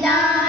감사합니다.